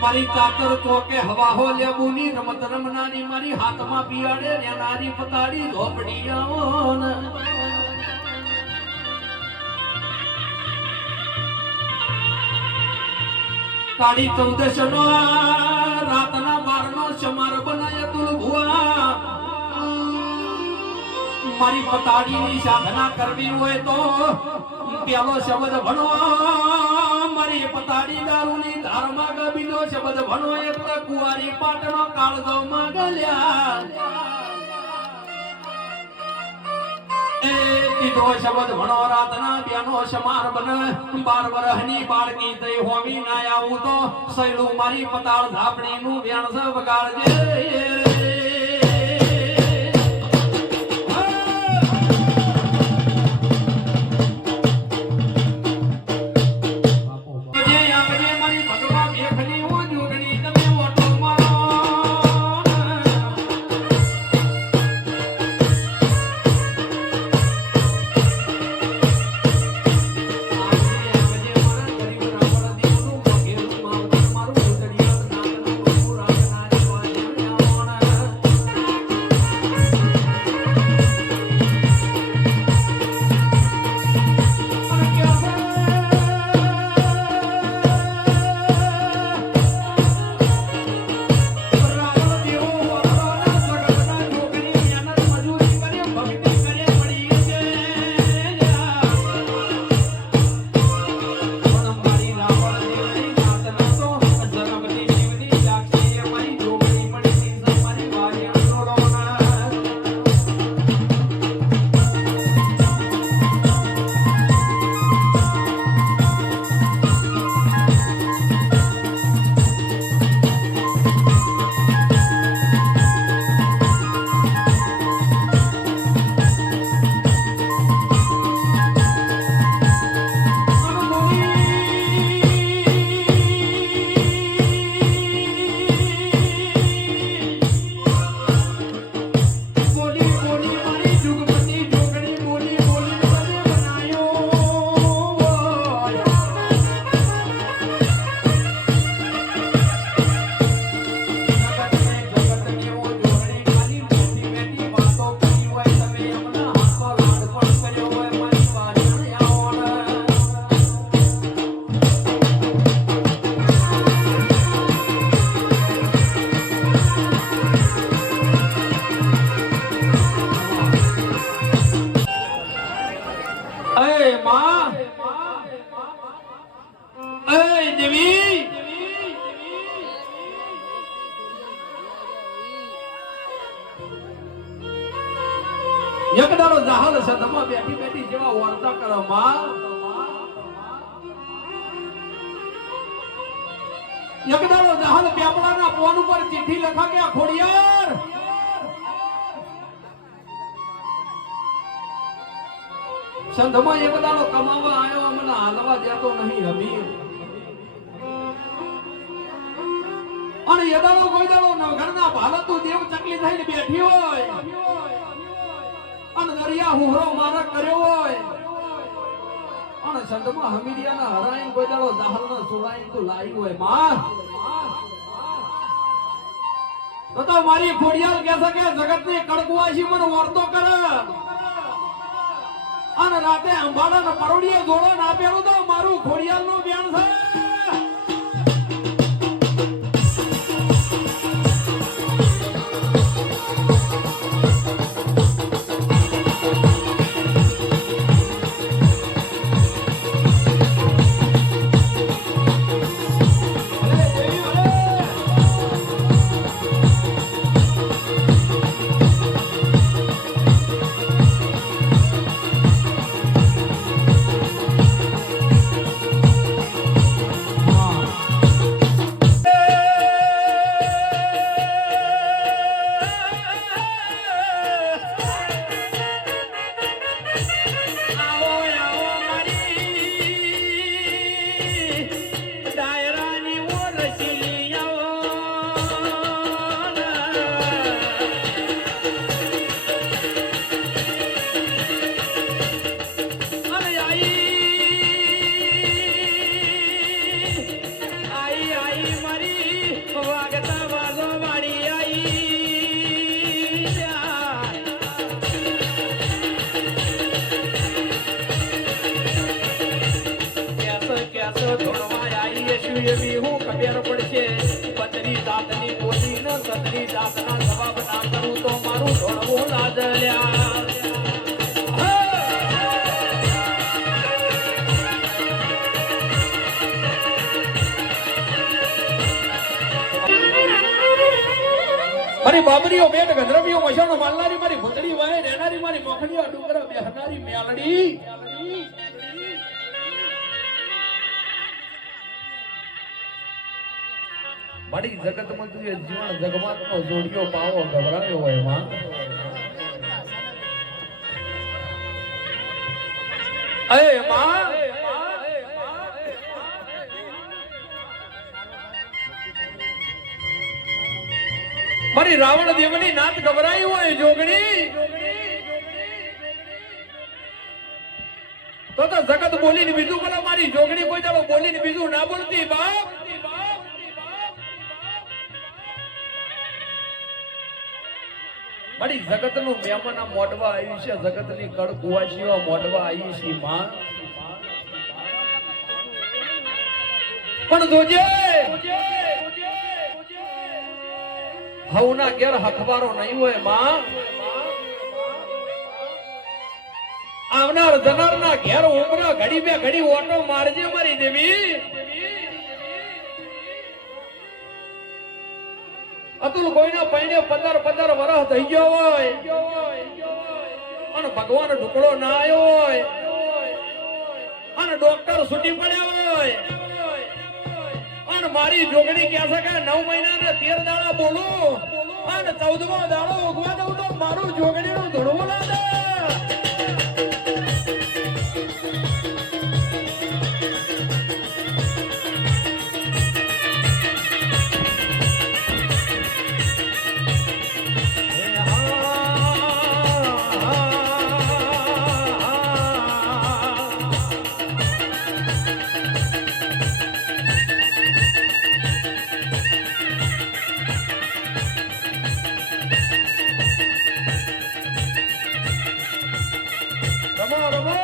મારી કાતર તો કે હવા હો લેબુની રમત રમનાની મારી હાથમાં પિયાડે રેનારી પતાડી ઝોપડી આવોન કાળી 14 નો રાતના 12 નો ચમાર બનાય તુલ ભુવા મારી પતાડીની સાધના કરવી હોય તો પેલો શબ્દ ભણો મારી પતાડી દારૂની ધારમાં ગબીનો શબ્દ ભણો એટલે કુવારી પાટનો કાળજો માગલ્યા એ દીધો શબ્દ ભણો રાતના બેનો સમાર બન 12 વર્ષની બાળકી થઈ હોવી ના આવું તો સૈલું મારી પતાળ ધાપણીનું વેણસ વગાડજે એક દાડો જહાલ સદમાં બેઠી બેઠી જેવા વર્તા કરો માં એક દાડો જહાલ પ્યાપડાના ફોન ઉપર ચિઠ્ઠી લખા કે ખોડિયાર સંધમાં એક દાડો કમાવા આવ્યો મને હાલવા દેતો નહીં અમીર અને એ દાડો કોઈ દાડો નવઘરના ભાલતું દેવ ચકલી થઈને બેઠી હોય અને દરિયા હુહરો મારા કર્યો હોય અને સંતમાં હમીડિયાના હરાઈ કોઈ દાડો દહાલના સુરાઈ તો લાઈ હોય માં તો મારી ખોડિયાલ કહે છે કે જગતની કડકવાસી મને વર્તો કરે અને રાતે અંબાડાના પરોડીએ જોડો ના પહેરું તો મારું ખોડિયાલનું બેન છે. મારી બાબરીઓ બેટ ગધરમીઓ મશાનો માલનારી મારી ભૂતડી વાય રહેનારી મારી મોખડીઓ ડુંગરા બેહનારી મેલડી મારી જગતમાં તું જીવન જગમાતનો જોડિયો પાવો ગભરાયો હોય માં અરે માં મારી રાવણ દેવની નાત ગભરાઈ હોય જોગણી તો જગત બોલીને બીજું બોલા મારી જોગણી કોઈ દાડો બોલીને બીજું ના બોલતી બાપ મારી જગત નું મહેમાન મોડવા આવ્યું છે જગત ની કડ કુવાસીઓ મોડવા આવી છે માં પણ જોજે હવના ઘેર હખવારો નહીં હોય માં આવનાર જનાર ના ઘેર ઉમરા ઘડી બે ઘડી ઓટો મારજે મારી દેવી અતુલ કોઈના પૈણે 15 વર્ષ થઈ ગયો હોય અને ભગવાન ઢુકડો ના આવ્યો હોય અને ડોક્ટર છૂટી પડ્યા હોય અને મારી જોગણી કહે છે કે 9 મહિના ને 13 દાડા બોલું અને 14મો દાડો ઉગવા દઉં તો મારું જોગણીનું ધોળવું ના દે રમો